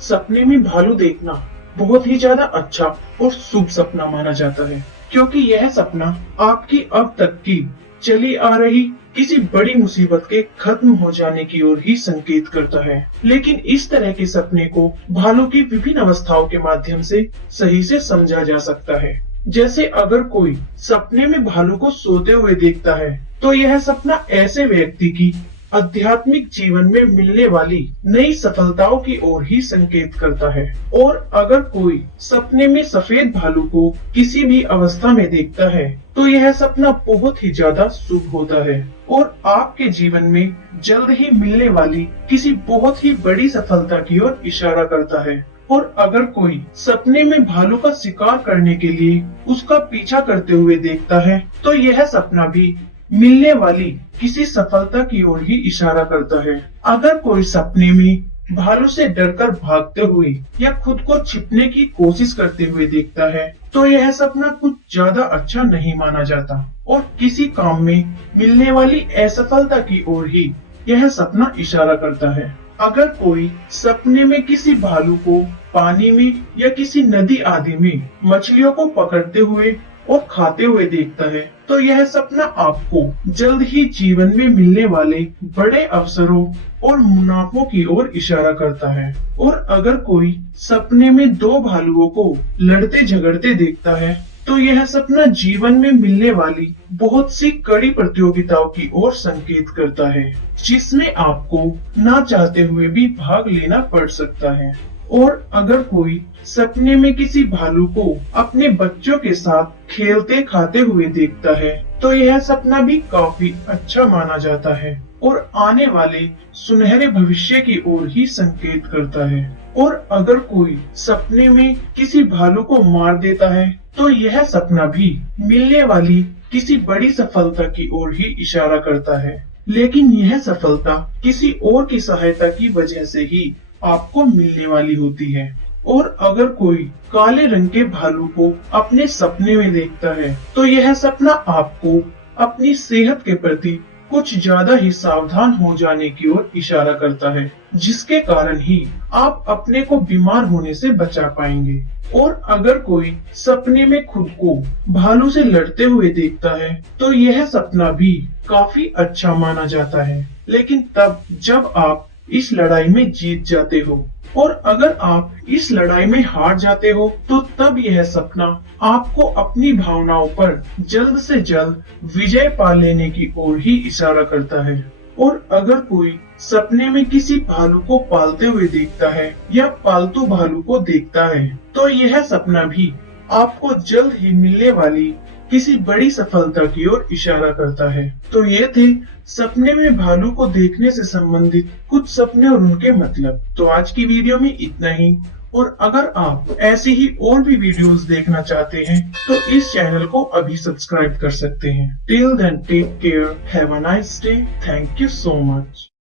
सपने में भालू देखना बहुत ही ज्यादा अच्छा और शुभ सपना माना जाता है, क्योंकि यह सपना आपकी अब तक की चली आ रही किसी बड़ी मुसीबत के खत्म हो जाने की ओर ही संकेत करता है। लेकिन इस तरह के सपने को भालू की विभिन्न अवस्थाओं के माध्यम से सही से समझा जा सकता है। जैसे अगर कोई सपने में भालू को सोते हुए देखता है, तो यह सपना ऐसे व्यक्ति की आध्यात्मिक जीवन में मिलने वाली नई सफलताओं की ओर ही संकेत करता है। और अगर कोई सपने में सफेद भालू को किसी भी अवस्था में देखता है, तो यह सपना बहुत ही ज्यादा शुभ होता है और आपके जीवन में जल्द ही मिलने वाली किसी बहुत ही बड़ी सफलता की ओर इशारा करता है। और अगर कोई सपने में भालू का शिकार करने के लिए उसका पीछा करते हुए देखता है, तो यह सपना भी मिलने वाली किसी सफलता की ओर ही इशारा करता है। अगर कोई सपने में भालू से डरकर भागते हुए या खुद को छिपने की कोशिश करते हुए देखता है, तो यह सपना कुछ ज्यादा अच्छा नहीं माना जाता और किसी काम में मिलने वाली असफलता की ओर ही यह सपना इशारा करता है। अगर कोई सपने में किसी भालू को पानी में या किसी नदी आदि में मछलियों को पकड़ते हुए और खाते हुए देखता है, तो यह सपना आपको जल्द ही जीवन में मिलने वाले बड़े अवसरों और मुनाफों की ओर इशारा करता है। और अगर कोई सपने में दो भालुओं को लड़ते झगड़ते देखता है, तो यह सपना जीवन में मिलने वाली बहुत सी कड़ी प्रतियोगिताओं की ओर संकेत करता है, जिसमें आपको ना चाहते हुए भी भाग लेना पड़ सकता है। और अगर कोई सपने में किसी भालू को अपने बच्चों के साथ खेलते खाते हुए देखता है, तो यह सपना भी काफी अच्छा माना जाता है और आने वाले सुनहरे भविष्य की ओर ही संकेत करता है। और अगर कोई सपने में किसी भालू को मार देता है, तो यह सपना भी मिलने वाली किसी बड़ी सफलता की ओर ही इशारा करता है। लेकिन यह सफलता किसी और की सहायता की वजह से ही आपको मिलने वाली होती है। और अगर कोई काले रंग के भालू को अपने सपने में देखता है, तो यह सपना आपको अपनी सेहत के प्रति कुछ ज्यादा ही सावधान हो जाने की ओर इशारा करता है, जिसके कारण ही आप अपने को बीमार होने से बचा पाएंगे। और अगर कोई सपने में खुद को भालू से लड़ते हुए देखता है, तो यह सपना भी काफी अच्छा माना जाता है, लेकिन तब जब आप इस लड़ाई में जीत जाते हो। और अगर आप इस लड़ाई में हार जाते हो, तो तब यह सपना आपको अपनी भावनाओं पर जल्द से जल्द विजय पा लेने की ओर ही इशारा करता है। और अगर कोई सपने में किसी भालू को पालते हुए देखता है या पालतू भालू को देखता है, तो यह सपना भी आपको जल्द ही मिलने वाली किसी बड़ी सफलता की ओर इशारा करता है। तो ये थे सपने में भालू को देखने से संबंधित कुछ सपने और उनके मतलब। तो आज की वीडियो में इतना ही। और अगर आप ऐसी ही और भी वीडियोस देखना चाहते हैं, तो इस चैनल को अभी सब्सक्राइब कर सकते हैं। Till then take care, have a nice day, thank you so much.